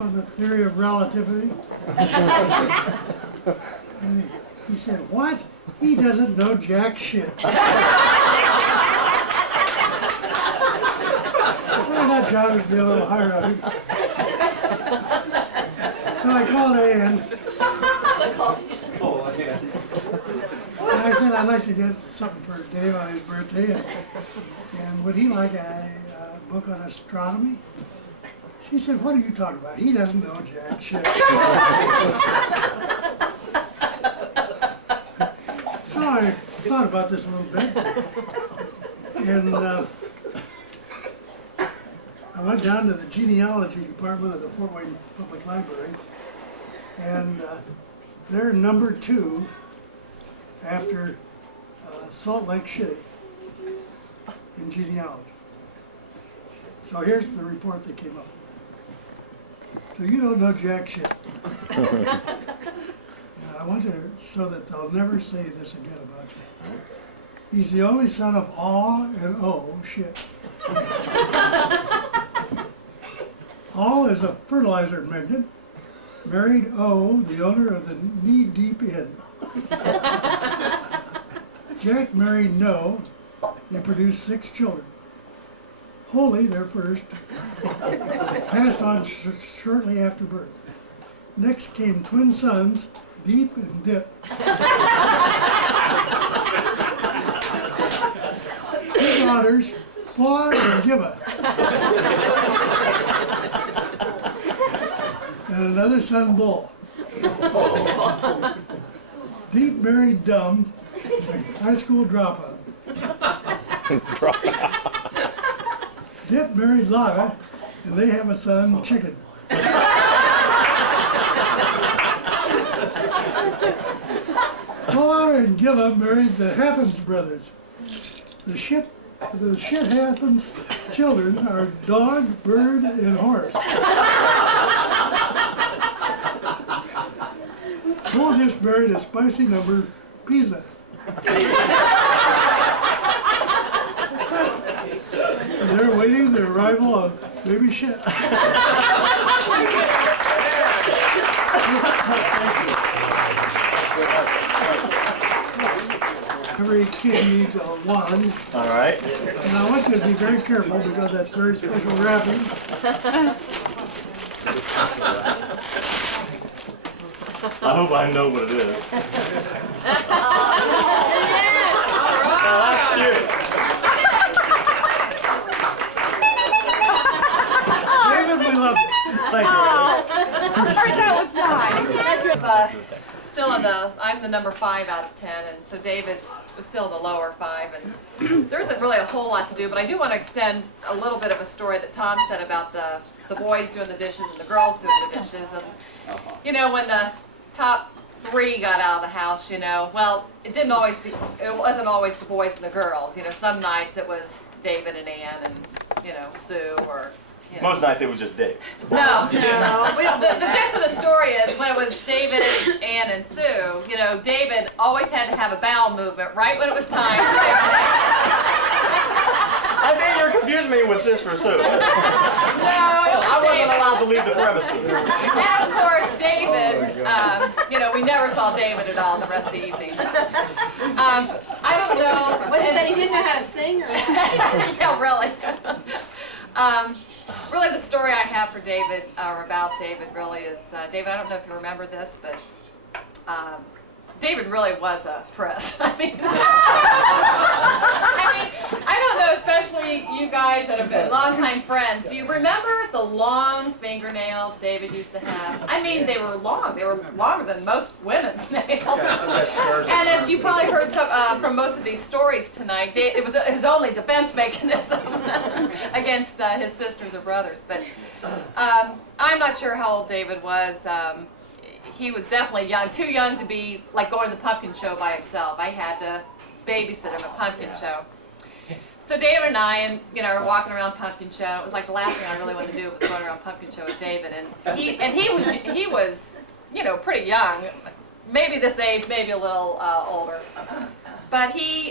On the theory of relativity. And he said, what? He doesn't know jack shit. Well, that job was being a little hard on him. So I called Ann. And I said, I'd like to get something for Dave on his birthday. And would he like a book on astronomy? She said, what are you talking about? He doesn't know jack shit. So I thought about this a little bit. And I went down to the genealogy department of the Fort Wayne Public Library. And they're number 2 after Salt Lake City in genealogy. So here's the report that came up. So you don't know jack shit. I want to, so that they'll never say this again about you. He's the only son of Aw and O shit. Aw is a fertilizer magnate, married O, the owner of the Knee Deep Inn. Jack married No. They produced 6 children. Holy, their first, passed on shortly after birth. Next came twin sons, Deep and Dip. Two daughters, Fuller and Giva. And another son, Bull. Deep married Dumb, high school dropout. Dip married Lara, and they have a son, Chicken. Fuller and Giva married the Happens brothers. The shit happens children are Dog, Bird, and Horse. Bull just married a spicy number, Pizza. And they're waiting the arrival of baby shit. Every kid needs a wand. All right. And I want you to be very careful because that's very special wrapping. I hope I know what it is. Now that's cute. David, we love you. Thank you. That was nice. Still I'm the number 5 out of 10, and so David was still in the lower 5, and there isn't really a whole lot to do, but I do want to extend a little bit of a story that Tom said about the boys doing the dishes and the girls doing the dishes, and you know, when the top 3 got out of the house, you know, well, it wasn't always the boys and the girls, you know, some nights it was David and Ann and, you know, Sue, or you know. Most nights it was just Dave. No. The gist of the story is when it was David, Ann, and Sue, you know, David always had to have a bowel movement right when it was time to take a nap. I think you're confusing me with Sister Sue. No, it was I wasn't David. allowed to leave the premises. And of course, David, you know, we never saw David at all the rest of the evening. I don't know. Was it that he didn't know how to sing, or what? Yeah, really. Really, the story I have for David, or about David, really is, David, I don't know if you remember this, but David really was a press. I mean, I don't know, especially you guys that have been longtime friends, do you remember the long fingernails David used to have? I mean, they were long. They were longer than most women's nails. And as you probably heard from most of these stories tonight, it was his only defense mechanism against his sisters or brothers. But I'm not sure how old David was. He was definitely young, too young to be like going to the pumpkin show by himself. I had to babysit him at pumpkin show. So David and I, you know, were walking around pumpkin show. It was like the last thing I really wanted to do was going around pumpkin show with David, and he was, you know, pretty young, maybe this age, maybe a little older. But he,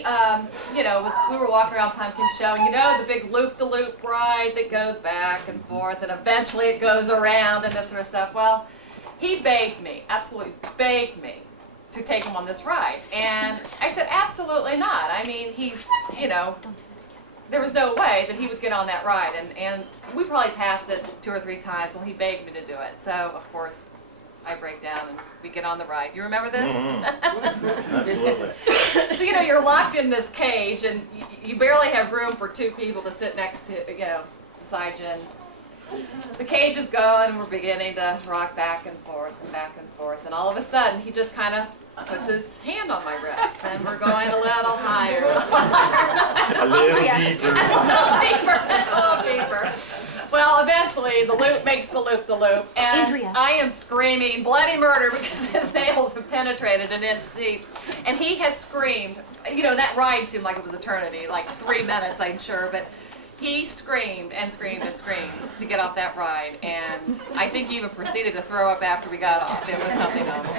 you know, we were walking around Pumpkin Show, and you know the big loop-de-loop ride that goes back and forth, and eventually it goes around and this sort of stuff. Well, he begged me, absolutely begged me, to take him on this ride. And I said, absolutely not. I mean, he's, you know, there was no way that he would get on that ride. And we probably passed it 2 or 3 times when he begged me to do it. So, of course, I break down and we get on the ride. Do you remember this? Mm-hmm. Absolutely. So, you know, you're locked in this cage and you barely have room for 2 people to sit next to, you know, beside you. And the cage is going and we're beginning to rock back and forth and back and forth. And all of a sudden, he just kind of puts his hand on my wrist and we're going a little higher. A little deeper. A little deeper. Well, eventually, the loop makes the loop-de-loop, and Andrea. I am screaming bloody murder because his nails have penetrated an inch deep, and he has screamed. You know, that ride seemed like it was eternity, like 3 minutes, I'm sure, but he screamed and screamed and screamed to get off that ride, and I think he even proceeded to throw up after we got off. It was something else.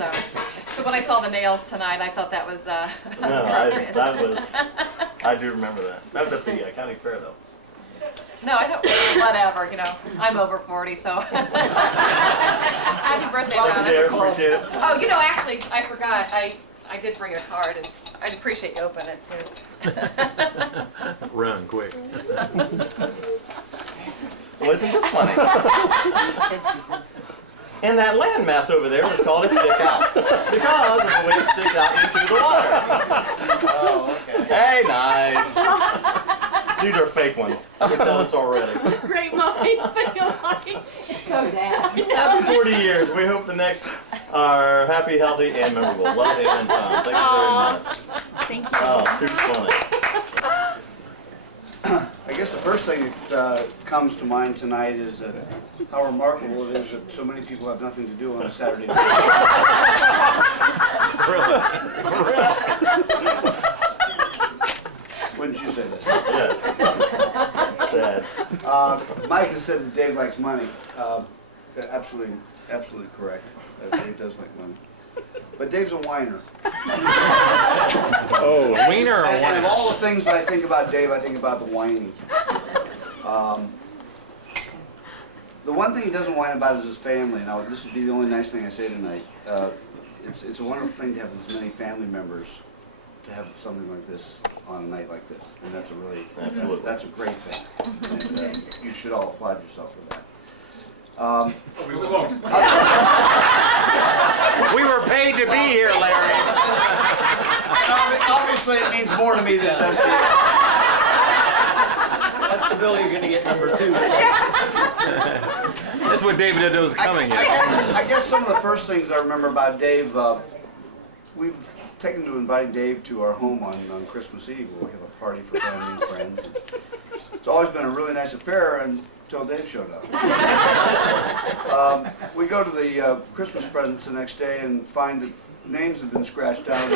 So when I saw the nails tonight, I thought that was No, appropriate. I do remember that. That was at the county fair, though. No, I thought, whatever, you know, I'm over 40, so. Happy birthday, Thank you, Ron. dear. Appreciate it. Oh, you know, actually, I forgot, I did bring a card, and I'd appreciate you opening it, too. Run quick. Well, isn't this funny? And that landmass over there was called a stick out because of the way it sticks out into the water. Oh, okay. Hey, nice. These are fake ones. I can tell this already. Great mind, it's so bad. Happy 40 years. We hope the next are happy, healthy, and memorable. Love, Ann and Tom. Thank you very much. Thank you. Oh, super funny. I guess the first thing that comes to mind tonight is how remarkable it is that so many people have nothing to do on a Saturday night. Wouldn't you say that? Yes. Sad. Mike has said that Dave likes money. Absolutely correct. Dave does like money. But Dave's a whiner. Oh, a wiener or a And of whiner? all the things that I think about Dave, I think about the whining. The one thing he doesn't whine about is his family. Now, this would be the only nice thing I say tonight. It's a wonderful thing to have as many family members to have something like this on a night like this, and that's a really that's a great thing. And, you should all applaud yourself for that. We were paid to be here, Larry. Obviously, it means more to me than it does to you. That's the bill you're gonna get number 2. That's what David did was coming here. I guess some of the first things I remember about Dave, we've taken to inviting Dave to our home on Christmas Eve, where we have a party for family and friends. It's always been a really nice affair until Dave showed up. We go to the Christmas presents the next day and find that names have been scratched out.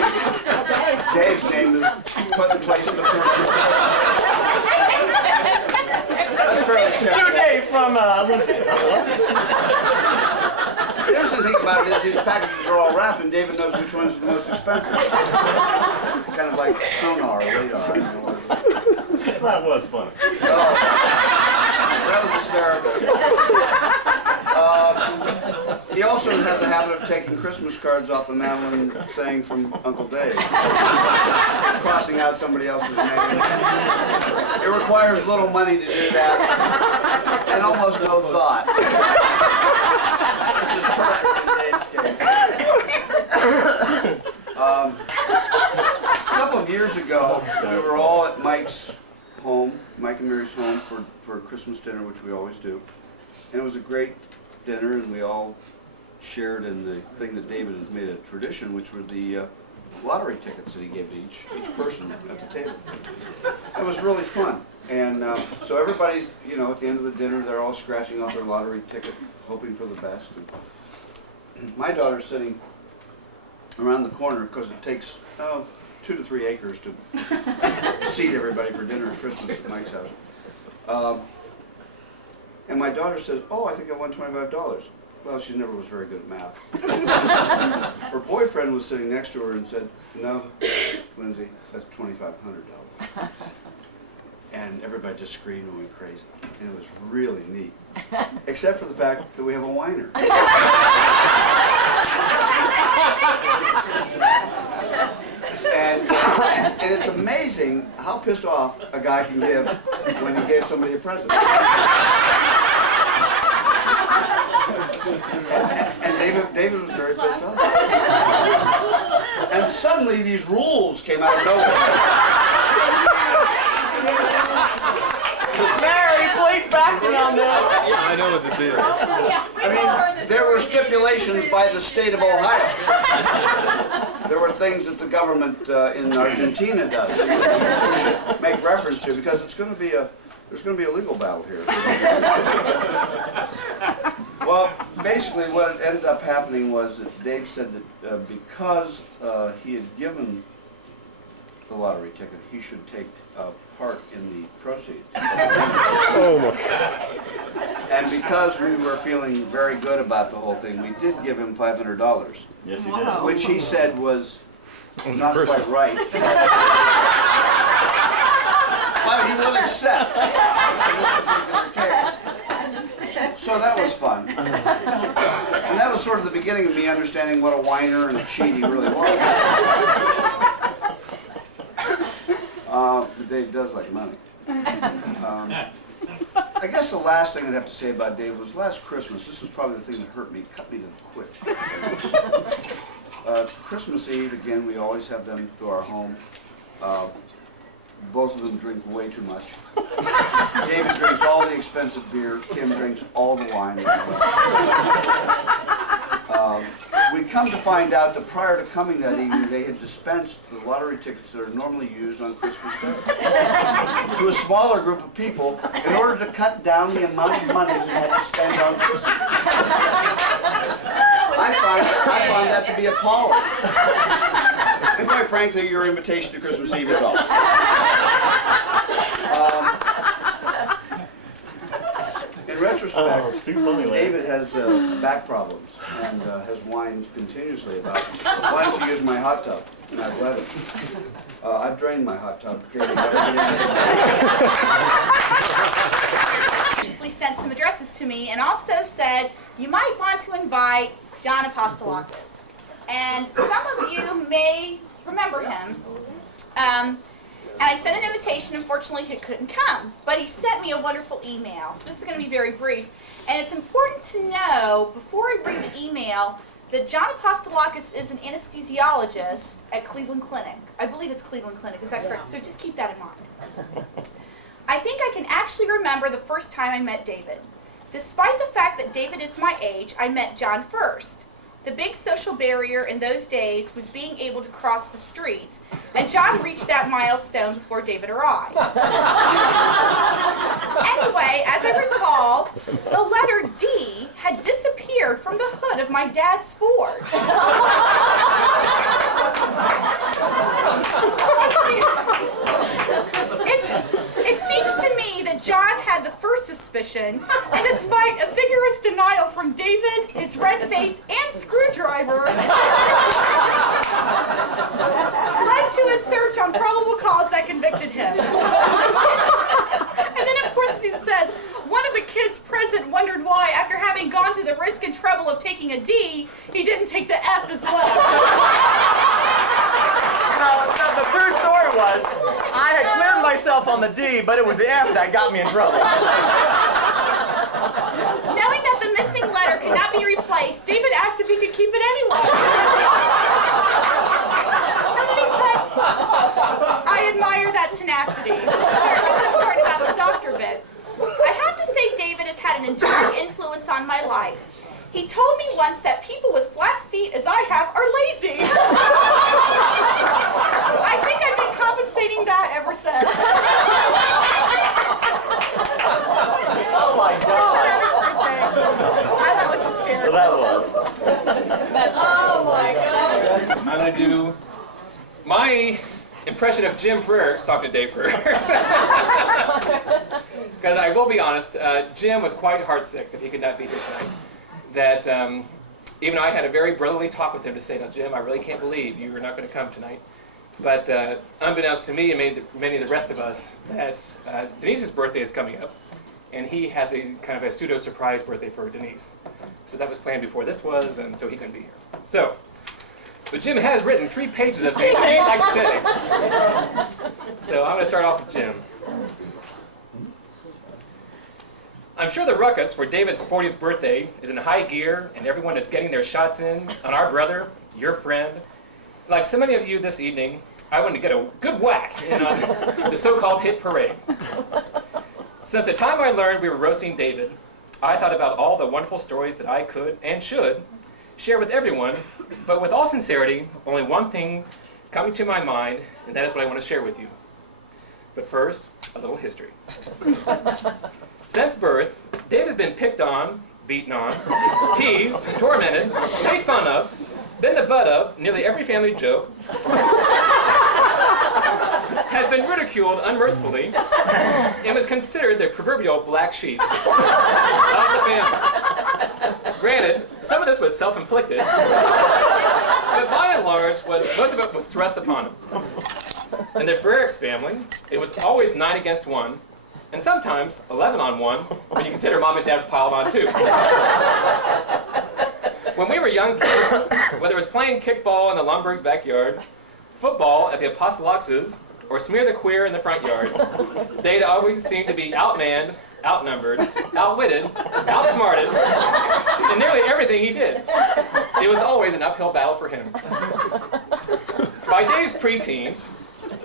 Dave's name is put in place of the Christmas. That's fairly To typical. Dave from Lindsay. The interesting thing about it is these packages are all wrapped, and David knows which ones are the most expensive. Kind of like sonar, radar. I don't know what. That was funny. That was hysterical. He also has a habit of taking Christmas cards off the mantel and saying from Uncle Dave, crossing out somebody else's name. It requires little money to do that, and almost no thought. Which is perfect in Dave's case. A couple of years ago, we were all at Mike's home, Mike and Mary's home, for Christmas dinner, which we always do. And it was a great dinner, and we all shared in the thing that David has made a tradition, which were the lottery tickets that he gave to each person at the table. It was really fun. And so everybody's, you know, at the end of the dinner, they're all scratching off their lottery ticket, hoping for the best. And my daughter's sitting around the corner because it takes 2 to 3 acres to seat everybody for dinner at Christmas at Mike's house. And my daughter says, "Oh, I think I won $25." well, she never was very good at math. Her boyfriend was sitting next to her and said, "No, Lindsay, that's $2,500." And everybody just screamed and went crazy. And it was really neat. Except for the fact that we have a whiner. And it's amazing how pissed off a guy can get when he gave somebody a present. And David was very pissed off. And suddenly these rules came out of nowhere. Mary, please back me on this. Yeah, I know what this is. I mean, there were stipulations by the state of Ohio. There were things that the government in Argentina does. We should make reference to because it's going to be there's going to be a legal battle here. Well, basically what ended up happening was that Dave said that because he had given the lottery ticket, he should take part in the proceeds. Oh my. And because we were feeling very good about the whole thing, we did give him $500, Yes, you did. which he said was not quite right. But he will accept in this particular case. So that was fun. And that was sort of the beginning of me understanding what a whiner and a cheat he really was. But Dave does like money. I guess the last thing I'd have to say about Dave was last Christmas. This was probably the thing that hurt me, cut me to the quick. Christmas Eve, again, we always have them to our home. Both of them drink way too much. David drinks all the expensive beer. Kim drinks all the wine. We come to find out that prior to coming that evening, they had dispensed the lottery tickets that are normally used on Christmas Day to a smaller group of people in order to cut down the amount of money we had to spend on Christmas. I find that to be appalling. And quite frankly, your invitation to Christmas Eve is off. In retrospect, Too funny, Larry. David has back problems and has whined continuously about, why don't you use my hot tub? And I've let him. I've drained my hot tub. Never Graciously sent some addresses to me and also said you might want to invite John Apostolakis. And some of you may remember him. And I sent an invitation. Unfortunately, he couldn't come. But he sent me a wonderful email. So this is going to be very brief. And it's important to know, before I read the email, that John Apostolakis is an anesthesiologist at Cleveland Clinic. I believe it's Cleveland Clinic. Is that correct? So just keep that in mind. I think I can actually remember the first time I met David. Despite the fact that David is my age, I met John first. The big social barrier in those days was being able to cross the street, and John reached that milestone before David arrived. Anyway, as I recall, the letter D had disappeared from the hood of my dad's Ford. It seems to me that John had the first suspicion, and despite a vigorous denial from David, his red face, and screwdriver, led to a search on probable cause that convicted him. And then in parentheses it says, one of the kids present wondered why, after having gone to the risk and trouble of taking a D, he didn't take the F as well. No, the true story was, I had cleared myself on the D, but it was the F that got me in trouble. Knowing that the missing letter could not be replaced, David asked if he could keep it anyway. In any event, I admire that tenacity. It's important about the doctor bit. I have to say David has had an enduring influence on my life. He told me once that people with flat feet, as I have, are lazy. I think I've been compensating that ever since. Oh my God. That was hysterical. Well, that was. Oh my God. I'm going to do my impression of Jim Frericks talking to Dave Frericks. Because I will be honest, Jim was quite heartsick that he could not be here tonight. that even I had a very brotherly talk with him to say, "Now, Jim, I really can't believe you are not going to come tonight." But unbeknownst to me and many of the rest of us, that Denise's birthday is coming up, and he has a kind of a pseudo-surprise birthday for Denise. So that was planned before this was, and so he couldn't be here. So, but Jim has written 3 pages of things he'd like to say. So I'm going to start off with Jim. I'm sure the ruckus for David's 40th birthday is in high gear, and everyone is getting their shots in on our brother, your friend. Like so many of you this evening, I wanted to get a good whack in on the so-called hit parade. Since the time I learned we were roasting David, I thought about all the wonderful stories that I could and should share with everyone, but with all sincerity, only one thing coming to my mind, and that is what I want to share with you. But first, a little history. Since birth, Dave has been picked on, beaten on, teased, tormented, made fun of, been the butt of nearly every family joke, has been ridiculed unmercifully, and was considered the proverbial black sheep of the family. Granted, some of this was self-inflicted, but by and large, most of it was thrust upon him. In the Frericks family, it was always 9 against 1, and sometimes 11 on 1, when you consider Mom and Dad piled on 2. When we were young kids, whether it was playing kickball in the Lundberg's backyard, football at the Apostolox's, or smear the queer in the front yard, they'd always seemed to be outmanned, outnumbered, outwitted, outsmarted, in nearly everything he did. It was always an uphill battle for him. By Dave's preteens,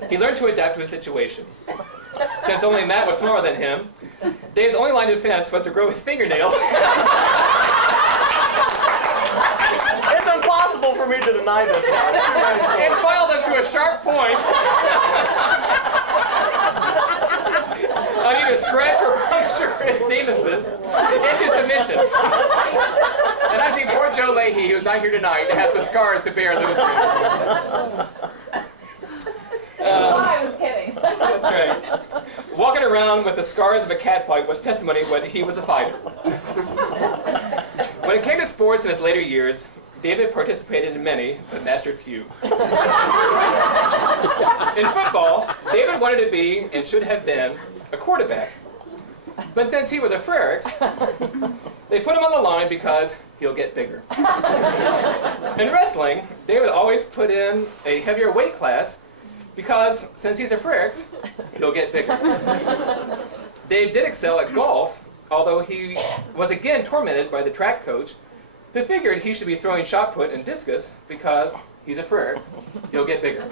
he learned to adapt to his situation. Since only Matt was smaller than him, Dave's only line of defense was to grow his fingernails. It's impossible for me to deny this one. And file them to a sharp point on either scratch or puncture his nemesis into submission. And I think poor Joe Leahy, who's not here tonight, has the scars to bear those wounds. I was kidding. That's right. Walking around with the scars of a cat fight was testimony when he was a fighter. When it came to sports in his later years, David participated in many, but mastered few. In football, David wanted to be, and should have been, a quarterback. But since he was a Frericks, they put him on the line because he'll get bigger. In wrestling, David always put in a heavier weight class because since he's a Frericks, he'll get bigger. Dave did excel at golf, although he was again tormented by the track coach, who figured he should be throwing shot put and discus because he's a Frericks, he'll get bigger.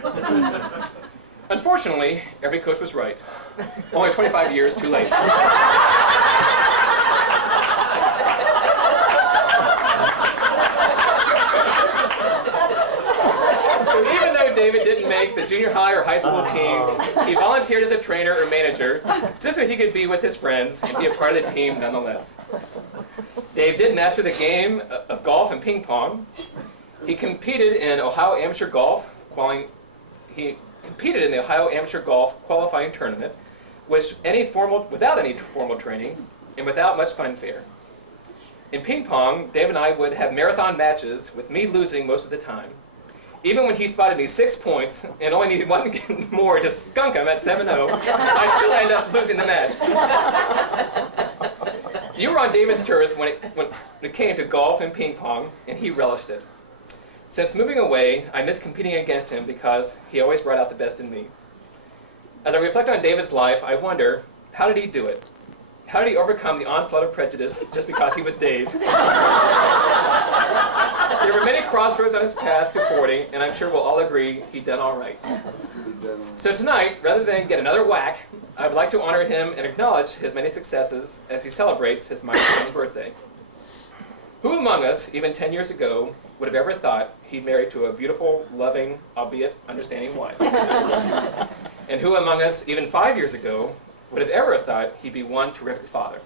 Unfortunately, every coach was right. Only 25 years too late. So even though David didn't make the junior high or high school teams, he volunteered as a trainer or manager just so he could be with his friends and be a part of the team nonetheless. Dave did master the game of golf and ping pong. He competed in Ohio Amateur Golf qualifying tournament, which without any formal training and without much funfair. In ping pong, Dave and I would have marathon matches with me losing most of the time. Even when he spotted me 6 points and only needed one more to skunk him at 7-0, I still ended up losing the match. You were on David's turf when it came to golf and ping pong, and he relished it. Since moving away, I miss competing against him because he always brought out the best in me. As I reflect on David's life, I wonder, how did he do it? How did he overcome the onslaught of prejudice just because he was Dave? There were many crossroads on his path to 40, and I'm sure we'll all agree he'd done all right. So tonight, rather than get another whack, I would like to honor him and acknowledge his many successes as he celebrates his milestone birthday. Who among us, even 10 years ago, would have ever thought he'd marry to a beautiful, loving, albeit understanding wife? And who among us, even 5 years ago, would have ever thought he'd be one terrific father?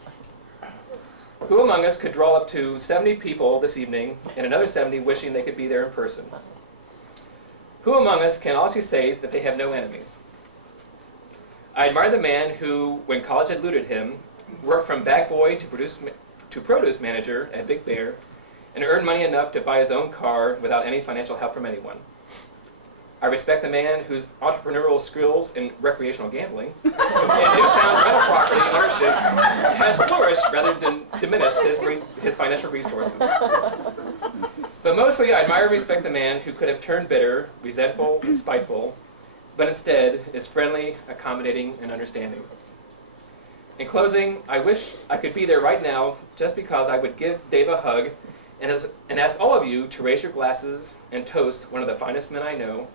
Who among us could draw up to 70 people this evening and another 70 wishing they could be there in person? Who among us can honestly say that they have no enemies? I admire the man who, when college had eluded him, worked from bag boy to produce manager at Big Bear, and earned money enough to buy his own car without any financial help from anyone. I respect the man whose entrepreneurial skills in recreational gambling and newfound rental property ownership has flourished rather than diminished his financial resources. But mostly, I admire and respect the man who could have turned bitter, resentful, and spiteful, but instead is friendly, accommodating, and understanding. In closing, I wish I could be there right now just because I would give Dave a hug and ask all of you to raise your glasses and toast one of the finest men I know,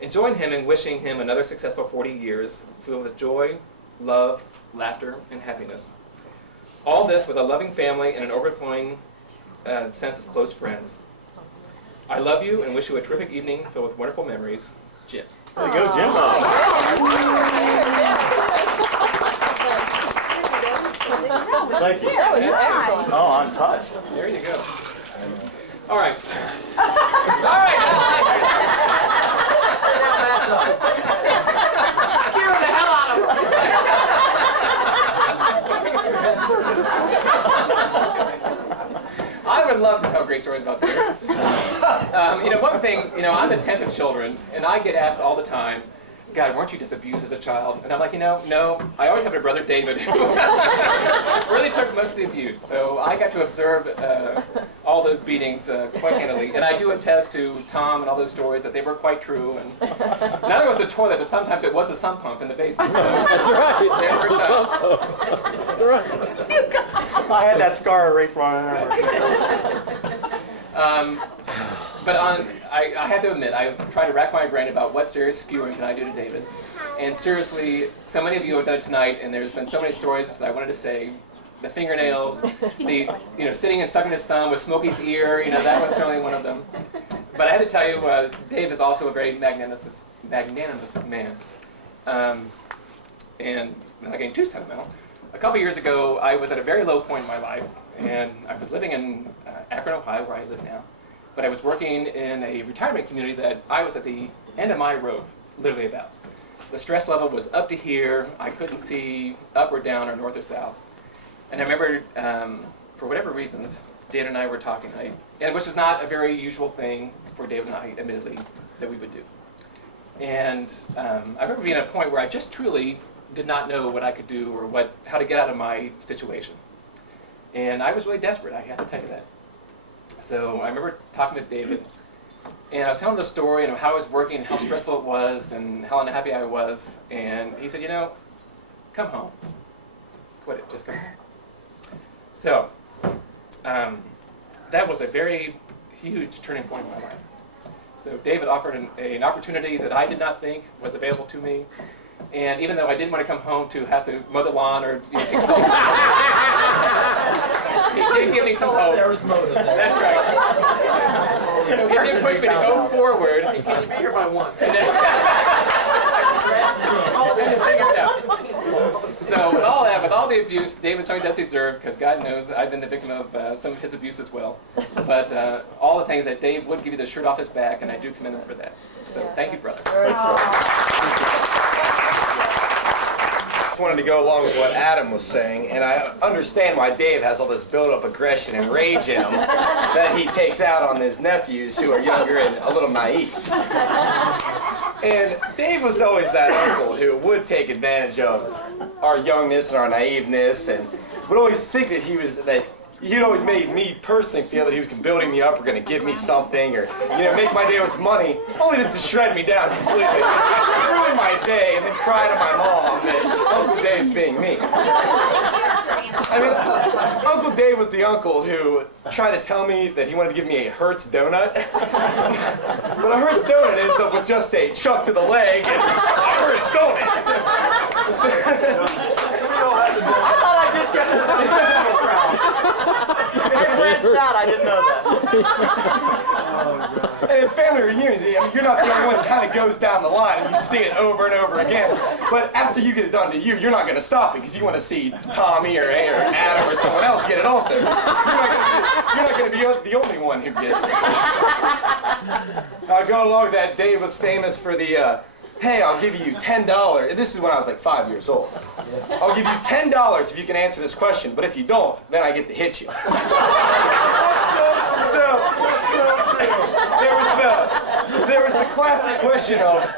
and join him in wishing him another successful 40 years filled with joy, love, laughter, and happiness. All this with a loving family and an overflowing sense of close friends. I love you and wish you a terrific evening filled with wonderful memories. Jim. There you go, Jimbo. Thank you. That was excellent. Oh, I'm touched. There you go. All right. All right. Scared the hell out of him. I would love to tell great stories about this. One thing, I'm the 10th of children, and I get asked all the time, God, weren't you just abused as a child? And I'm like, no. I always have a brother, David, who really took most of the abuse. So I got to observe all those beatings quite handily. And I do attest to Tom and all those stories that they were quite true. And not only was the toilet, but sometimes it was a sump pump in the basement. So That's right. there were times. That's right. I had that scar erased from my memory. But I have to admit, I tried to rack my brain about what serious skewering can I do to David. And seriously, so many of you have done it tonight, and there's been so many stories that I wanted to say. The fingernails, the sitting and sucking his thumb with Smokey's ear, that was certainly one of them. But I had to tell you, Dave is also a very magnanimous man. And I getting too sentimental. A couple years ago, I was at a very low point in my life, and I was living in Akron, Ohio, where I live now. But I was working in a retirement community that I was at the end of my road, literally about. The stress level was up to here. I couldn't see up or down or north or south. And I remember, for whatever reasons, David and I were talking, which is not a very usual thing for David and I, admittedly, that we would do. And I remember being at a point where I just truly did not know what I could do or how to get out of my situation. And I was really desperate, I have to tell you that. So I remember talking with David, and I was telling the story and how I was working and how stressful it was and how unhappy I was. And he said, come home. Quit it, just come home. So that was a very huge turning point in my life. So David offered an opportunity that I did not think was available to me. And even though I didn't want to come home to have to mow the lawn or take salt, he did give me some hope. There was motive there. That's right. So he did push me to go forward. Can you be here by 1? So with all the abuse, David certainly does deserve, because God knows I've been the victim of some of his abuse as well. But all the things that Dave would give you the shirt off his back, and I do commend him for that. So thank you, brother. I wanted to go along with what Adam was saying, and I understand why Dave has all this built-up aggression and rage in him that he takes out on his nephews who are younger and a little naive. And Dave was always that uncle who would take advantage of our youngness and our naiveness, and would always think that he'd always made me personally feel that he was building me up or going to give me something or, make my day with money, only just to shred me down completely. Ruin my day and then cry to my mom that Uncle Dave's being mean. Uncle Dave was the uncle who tried to tell me that he wanted to give me a Hertz donut. But a Hertz donut ends up with just a chuck to the leg and a Hertz donut. I thought I just got the I branched out, I didn't know that. And in family reunions, you're not the only one that kind of goes down the line and you see it over and over again. But after you get it done to you, you're not going to stop it because you want to see Tommy or Adam or someone else get it also. You're not going to be the only one who gets it. Going along with that, Dave was famous for the, hey, I'll give you $10. This is when I was like 5 years old. I'll give you $10 if you can answer this question, but if you don't, then I get to hit you. So classic question of,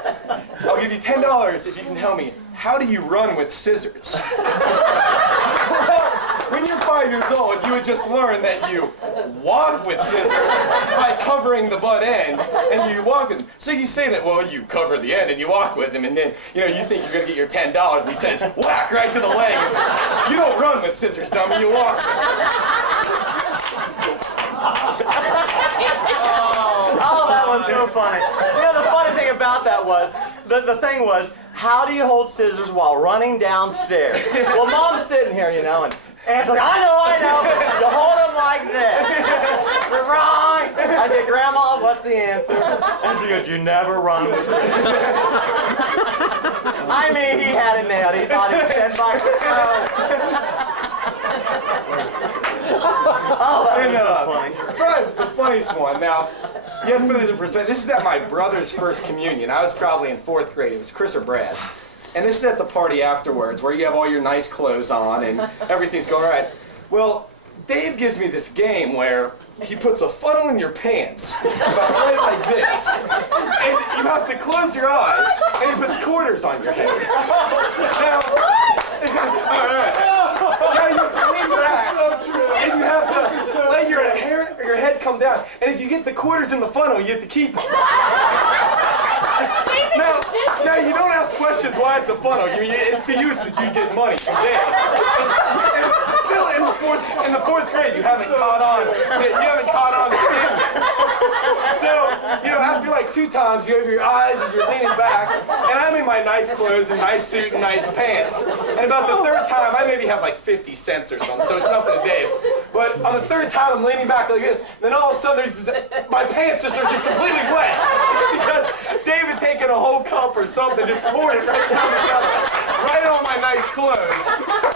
I'll give you $10 if you can tell me, how do you run with scissors? Well, when you're 5 years old, you would just learn that you walk with scissors by covering the butt end, and you walk with them. So you say that, well, you cover the end and you walk with them, and then, you know, you think you're gonna get your $10, and he says, whack, right to the leg. You don't run with scissors, dummy, you walk. Oh, that was so funny. You know, the funny thing about that was, the thing was, how do you hold scissors while running downstairs? Well, Mom's sitting here, you know, and it's like, I know. You hold them like this. You're wrong. I said, Grandma, what's the answer? And she goes, you never run with scissors. I mean, he had it nailed. He thought he was $10 Oh, that was so funny. Probably the funniest one. Now, you have to put this in perspective. This is at my brother's first communion. I was probably in 4th grade. It was Chris or Brad's. And this is at the party afterwards where you have all your nice clothes on and everything's going all right. Well, Dave gives me this game where he puts a funnel in your pants, about right like this, and you have to close your eyes, and he puts quarters on your head. Now, all right. Now you have to lean back, and you have to let your head come down, and if you get the quarters in the funnel, you get to keep them. Now you don't ask questions why it's a funnel. You get money from Dave. And still in the fourth grade, you haven't caught on. You haven't caught on to the game. So, you know, after like 2 times, you have your eyes and you're leaning back, and I'm in my nice clothes and nice suit and nice pants. And about the 3rd time, I maybe have like 50 cents or something, so it's nothing to Dave. But on the 3rd time, I'm leaning back like this. Then all of a sudden, my pants just are just completely wet because Dave had taken a whole cup or something, just poured it right down together, right on my nice clothes.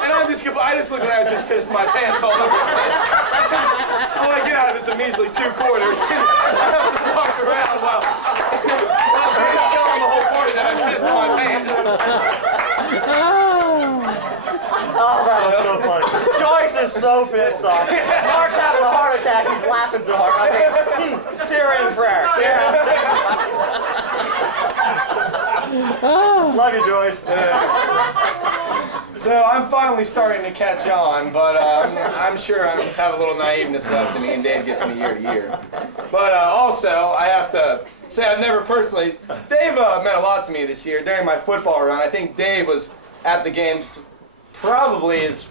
And I just looked at it, I just pissed my pants all over. All I get out of it is a measly 2 quarters. I have to walk around while Dave's telling the whole party that I pissed my pants. Oh, that was so funny. Joyce is so pissed off. Mark's having a heart attack. He's laughing so hard. I think, Syrian Frericks. Yeah. Love you, Joyce. So I'm finally starting to catch on, but I'm sure I have a little naiveness left in me, and Dave gets me year to year. But also, I have to say I've never personally, Dave meant a lot to me this year. During my football run, I think Dave was at the games probably as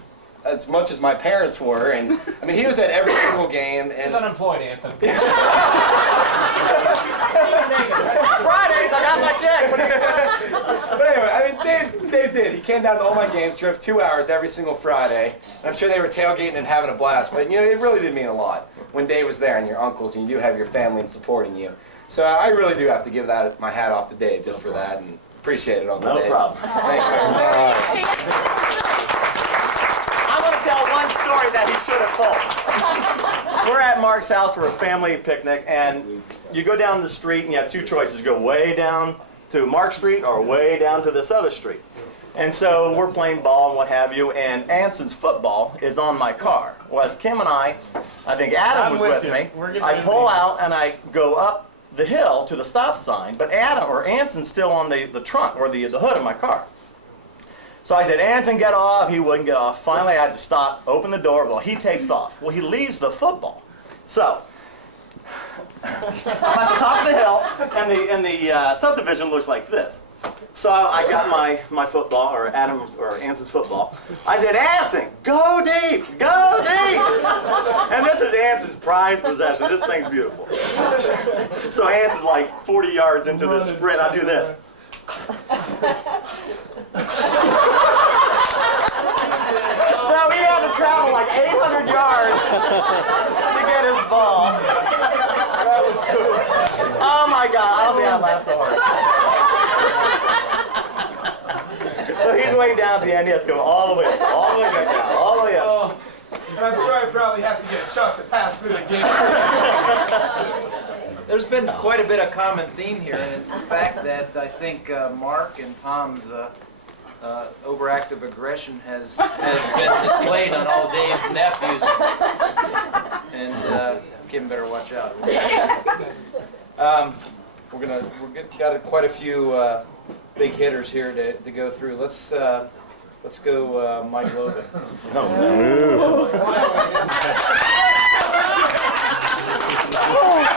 much as my parents were, and I mean he was at every single game. And He's unemployed, Anson. Fridays, I got my check. What are you doing? But anyway, I mean Dave did. He came down to all my games, drove 2 hours every single Friday, and I'm sure they were tailgating and having a blast. But you know, it really did mean a lot when Dave was there and your uncles, and you do have your family and supporting you. So I really do have to give that my hat off to Dave just for that, and appreciate it, Uncle Dave. No problem. Thank you very much. I'm going to tell one story that he should have told. We're at Mark's house for a family picnic, and you go down the street and you have 2 choices. You go way down to Mark Street or way down to this other street. And so we're playing ball and what have you, and Anson's football is on my car. Well, as Kim and I think Adam was with me, I pull out and I go up the hill to the stop sign, but Anson's still on the trunk or the hood of my car. So I said, Anson, get off. He wouldn't get off. Finally, I had to stop, open the door. Well, he takes off. Well, he leaves the football. So I'm at the top of the hill, and the subdivision looks like this. So I got my football, or Anson's football. I said, Anson, go deep, go deep. And this is Anson's prized possession. This thing's beautiful. So Anson's like 40 yards into this sprint. I do this. So he had to travel like 800 yards to get his ball. Oh my God, I don't think I laughed so hard. So he's way down at the end. He has to go all the way back down, all the way up. And I'm sure I probably have to get Chuck to pass through the gate. There's been quite a bit of common theme here, and it's the fact that I think Mark and Tom's overactive aggression has been displayed on all Dave's nephews. And Kim better watch out. got quite a few big hitters here to go through. Let's go Mike Logan. Oh, no.